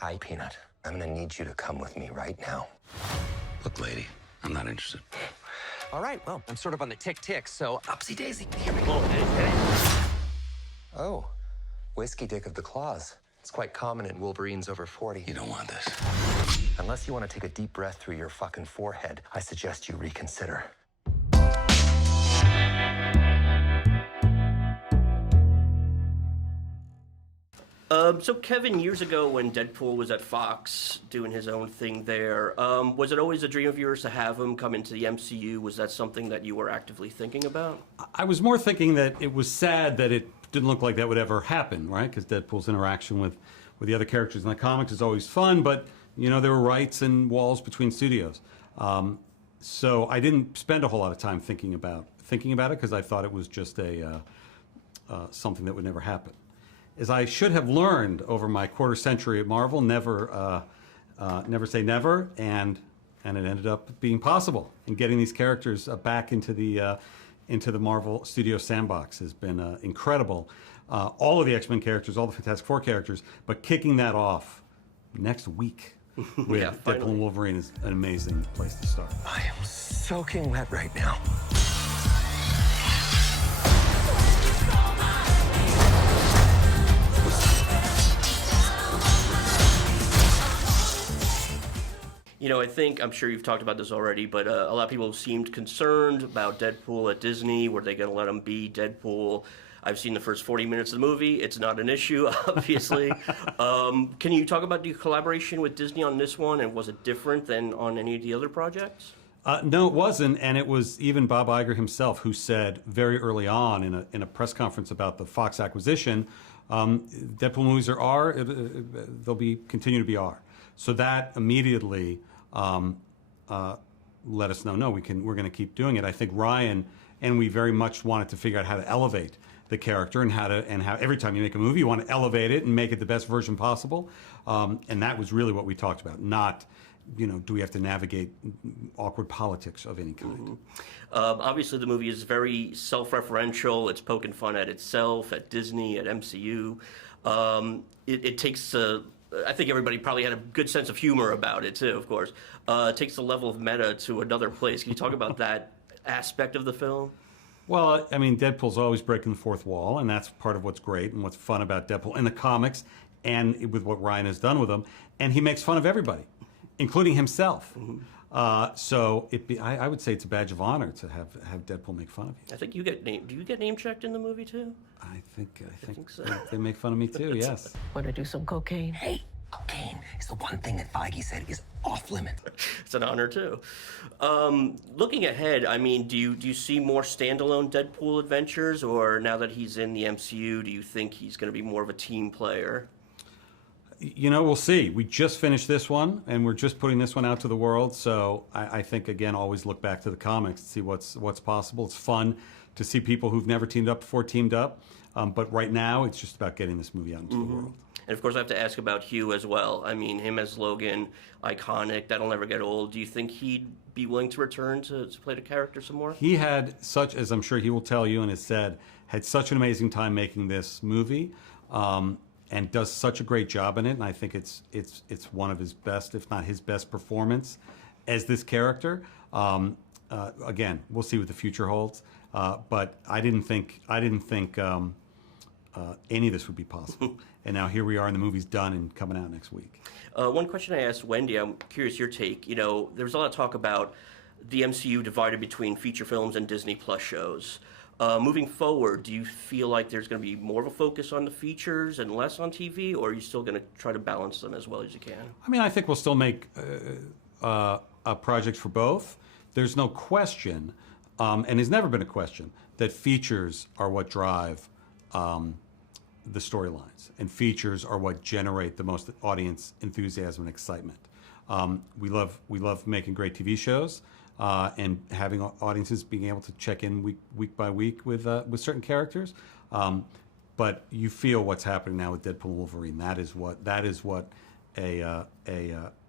Hi, Peanut. I'm gonna need you to come with me right now. Look, lady, I'm not interested. All right, well, I'm sort of on the tick-tick, so upsy daisy. Here we Oh, go. hey. Oh, whiskey dick of the claws. It's quite common in Wolverines over 40. You don't want this. Unless you want to take a deep breath through your fucking forehead, I suggest you reconsider. So Kevin, years ago when Deadpool was at Fox doing his own thing there, was it always a dream of yours to have him come into the MCU? Was that something that you were actively thinking about? I was more thinking that it was sad that it didn't look like that would ever happen, right? Because Deadpool's interaction with the other characters in the comics is always fun, but, you know, there were rights and walls between studios. So I didn't spend a whole lot of time thinking about it because I thought it was just something that would never happen. As I should have learned over my quarter century at Marvel, never say never, and it ended up being possible. And getting these characters back into the Marvel Studio sandbox has been incredible. All of the X-Men characters, all the Fantastic Four characters, but kicking that off next week with Yeah, Deadpool and Wolverine is an amazing place to start. I am soaking wet right now. You know, I'm sure you've talked about this already, but a lot of people seemed concerned about Deadpool at Disney. Were they going to let him be Deadpool? I've seen the first 40 minutes of the movie. It's not an issue, obviously. Can you talk about the collaboration with Disney on this one, and was it different than on any of the other projects? No, it wasn't, and it was even Bob Iger himself who said very early on in a press conference about the Fox acquisition, Deadpool movies they'll continue to be R. So that immediately let us know, no, we're going to keep doing it. I think Ryan and we very much wanted to figure out how to elevate the character and how every time you make a movie, you want to elevate it and make it the best version possible. And that was really what we talked about, not, you know, do we have to navigate awkward politics of any kind? Mm-hmm. Obviously, the movie is very self-referential. It's poking fun at itself, at Disney, at MCU. It takes I think everybody probably had a good sense of humor about it, too, of course. It takes the level of meta to another place. Can you talk about that aspect of the film? Well, I mean, Deadpool's always breaking the fourth wall, and that's part of what's great and what's fun about Deadpool in the comics and with what Ryan has done with him. And he makes fun of everybody, including himself. Mm-hmm. So I would say it's a badge of honor to have Deadpool make fun of you. I think you get do you get name checked in the movie too? I think so. They make fun of me too. Yes. Want to do some cocaine? Hey, cocaine is the one thing that Feige said is off limit. It's an honor too. Looking ahead, I mean, do you see more standalone Deadpool adventures, or now that he's in the MCU, do you think he's going to be more of a team player? You know, we'll see. We just finished this one, and we're just putting this one out to the world. So I think, again, always look back to the comics to see what's possible. It's fun to see people who've never teamed up before teamed up. But right now, it's just about getting this movie out into the world. And, of course, I have to ask about Hugh as well. I mean, him as Logan, iconic. That'll never get old. Do you think he'd be willing to return to play the character some more? He had such, as I'm sure he will tell you and has said, had such an amazing time making this movie. And does such a great job in it, and I think it's one of his best, if not his best performance as this character. Again, we'll see what the future holds. But I didn't think any of this would be possible. And now here we are, and the movie's done and coming out next week. One question I asked Wendy, I'm curious your take. You know, there's a lot of talk about the MCU divided between feature films and Disney Plus shows. Moving forward, do you feel like there's going to be more of a focus on the features and less on TV, or are you still going to try to balance them as well as you can? I mean, I think we'll still make projects for both. There's no question, and there's never been a question, that features are what drive the storylines, and features are what generate the most audience enthusiasm and excitement. We love making great TV shows. And having audiences being able to check in week by week with certain characters, but you feel what's happening now with Deadpool and Wolverine. That is what a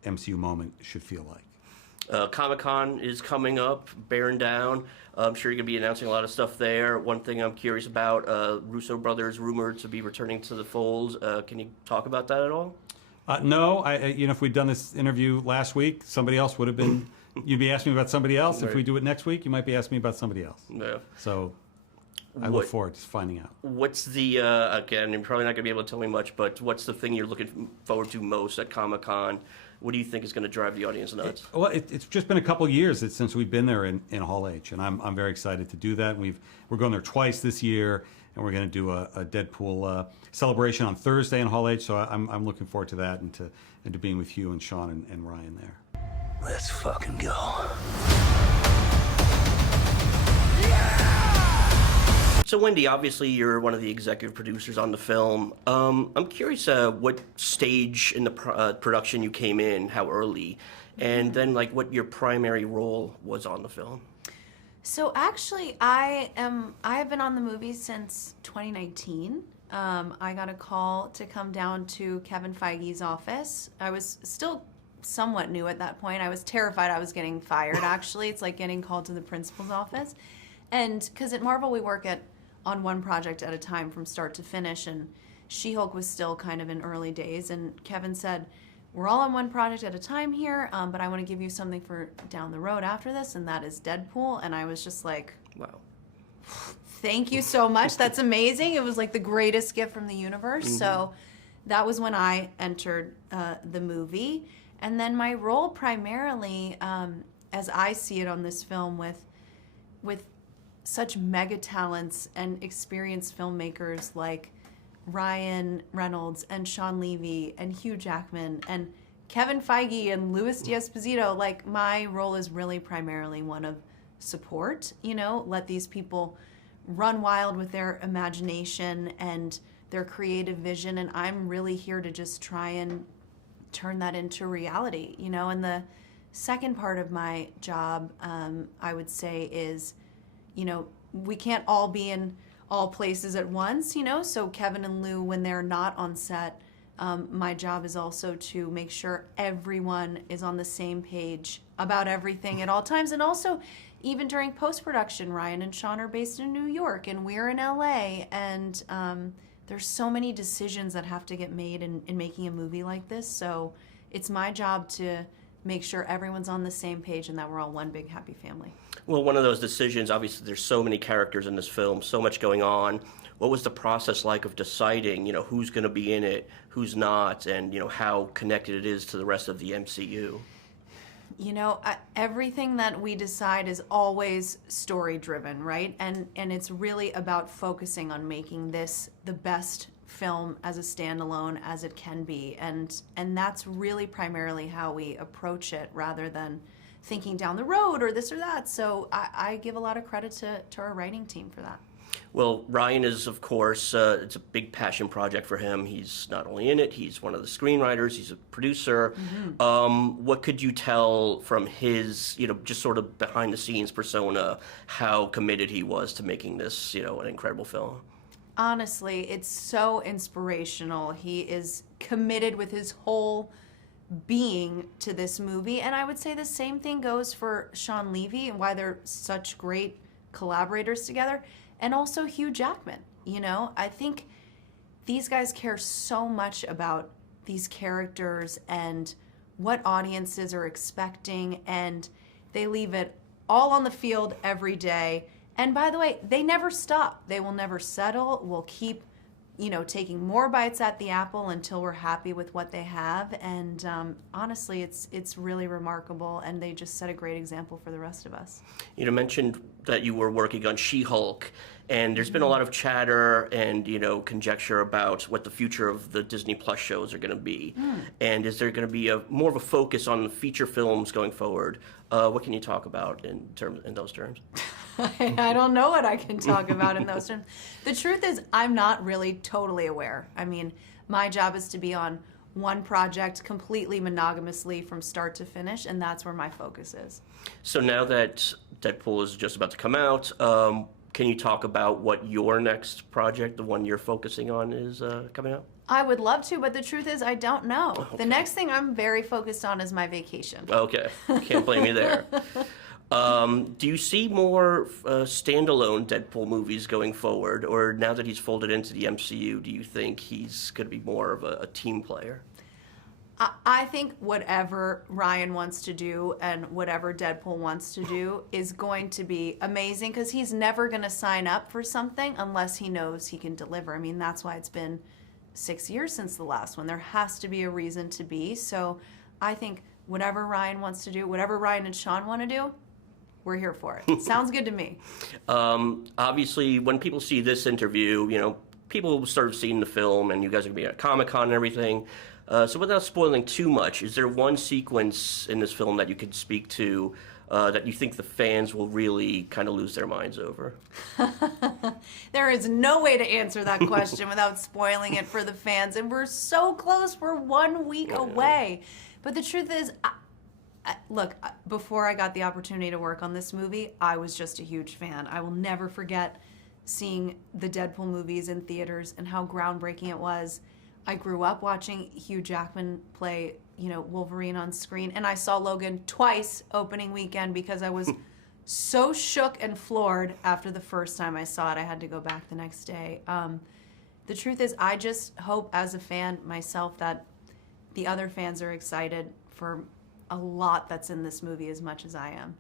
MCU moment should feel like. Comic-Con is coming up, bearing down. I'm sure you're going to be announcing a lot of stuff there. One thing I'm curious about, Russo brothers rumored to be returning to the fold. Can you talk about that at all? No, if we'd done this interview last week, somebody else would have been. You'd be asking me about somebody else. Right. If we do it next week, you might be asking me about somebody else. Yeah. So I look forward to finding out. What's the again? You're probably not going to be able to tell me much, but what's the thing you're looking forward to most at Comic-Con? What do you think is going to drive the audience nuts? It's just been a couple of years since we've been there in Hall H, and I'm very excited to do that. We're going there twice this year, and we're going to do a Deadpool celebration on Thursday in Hall H. So I'm looking forward to that and to being with you and Sean and Ryan there. Let's fucking go. So, Wendy, obviously you're one of the executive producers on the film. I'm curious what stage in the production you came in, how early, and then what your primary role was on the film. So actually, I've been on the movie since 2019. I got a call to come down to Kevin Feige's office. I was still somewhat new at that point. I was terrified I was getting fired, actually. It's like getting called to the principal's office. And because at Marvel we work on one project at a time from start to finish, and She-Hulk was still kind of in early days, and Kevin said, we're all on one project at a time here, but I want to give you something for down the road after this, and that is Deadpool. And I was just like, wow. Thank you so much. That's amazing. It was like the greatest gift from the universe. Mm-hmm. So that was when I entered the movie. And then my role primarily, as I see it on this film, with such mega talents and experienced filmmakers like Ryan Reynolds and Sean Levy and Hugh Jackman and Kevin Feige and Louis D'Esposito, my role is really primarily one of support, let these people run wild with their imagination and their creative vision, and I'm really here to just try and turn that into reality, and the second part of my job, I would say is, we can't all be in all places at once, so Kevin and Lou, when they're not on set, my job is also to make sure everyone is on the same page about everything at all times. And also, even during post-production, Ryan and Sean are based in New York and we're in LA, and there's so many decisions that have to get made in making a movie like this. So it's my job to make sure everyone's on the same page and that we're all one big happy family. Well, one of those decisions, obviously there's so many characters in this film, so much going on. What was the process like of deciding, who's going to be in it, who's not, and, how connected it is to the rest of the MCU? Everything that we decide is always story-driven, right? And it's really about focusing on making this the best film as a standalone as it can be. And that's really primarily how we approach it, rather than thinking down the road or this or that. So I give a lot of credit to our writing team for that. Well, Ryan is, of course, it's a big passion project for him. He's not only in it, he's one of the screenwriters, he's a producer. Mm-hmm. What could you tell from his, just sort of behind the scenes persona, how committed he was to making this, an incredible film? Honestly, it's so inspirational. He is committed with his whole being to this movie. And I would say the same thing goes for Sean Levy and why they're such great collaborators together. And also Hugh Jackman. I think these guys care so much about these characters and what audiences are expecting, and they leave it all on the field every day. And by the way, they never stop. They will never settle. We'll keep, taking more bites at the apple until we're happy with what they have. And honestly, it's really remarkable, and they just set a great example for the rest of us. You mentioned that you were working on She-Hulk, and there's been a lot of chatter and, conjecture about what the future of the Disney Plus shows are going to be. And is there going to be more of a focus on the feature films going forward? What can you talk about in those terms? I don't know what I can talk about in those terms. The truth is, I'm not really totally aware. I mean, my job is to be on one project completely monogamously from start to finish, and that's where my focus is. So now that Deadpool is just about to come out, can you talk about what your next project, the one you're focusing on, is coming out? I would love to, but the truth is I don't know. Okay. The next thing I'm very focused on is my vacation. Okay, can't blame you there. Do you see more standalone Deadpool movies going forward, or now that he's folded into the MCU, do you think he's going to be more of a team player? I think whatever Ryan wants to do and whatever Deadpool wants to do is going to be amazing because he's never going to sign up for something unless he knows he can deliver. I mean, that's why it's been 6 years since the last one. There has to be a reason to be. So I think whatever Ryan wants to do, whatever Ryan and Sean want to do, we're here for it. Sounds good to me. Obviously, when people see this interview, people start seeing the film, and you guys are going to be at Comic-Con and everything. So without spoiling too much, is there one sequence in this film that you could speak to that you think the fans will really kind of lose their minds over? There is no way to answer that question without spoiling it for the fans. And we're so close. We're 1 week away. But the truth is, look, before I got the opportunity to work on this movie, I was just a huge fan. I will never forget seeing the Deadpool movies in theaters and how groundbreaking it was. I grew up watching Hugh Jackman play, Wolverine on screen, and I saw Logan twice opening weekend because I was so shook and floored after the first time I saw it. I had to go back the next day. The truth is, I just hope as a fan myself that the other fans are excited for a lot that's in this movie as much as I am.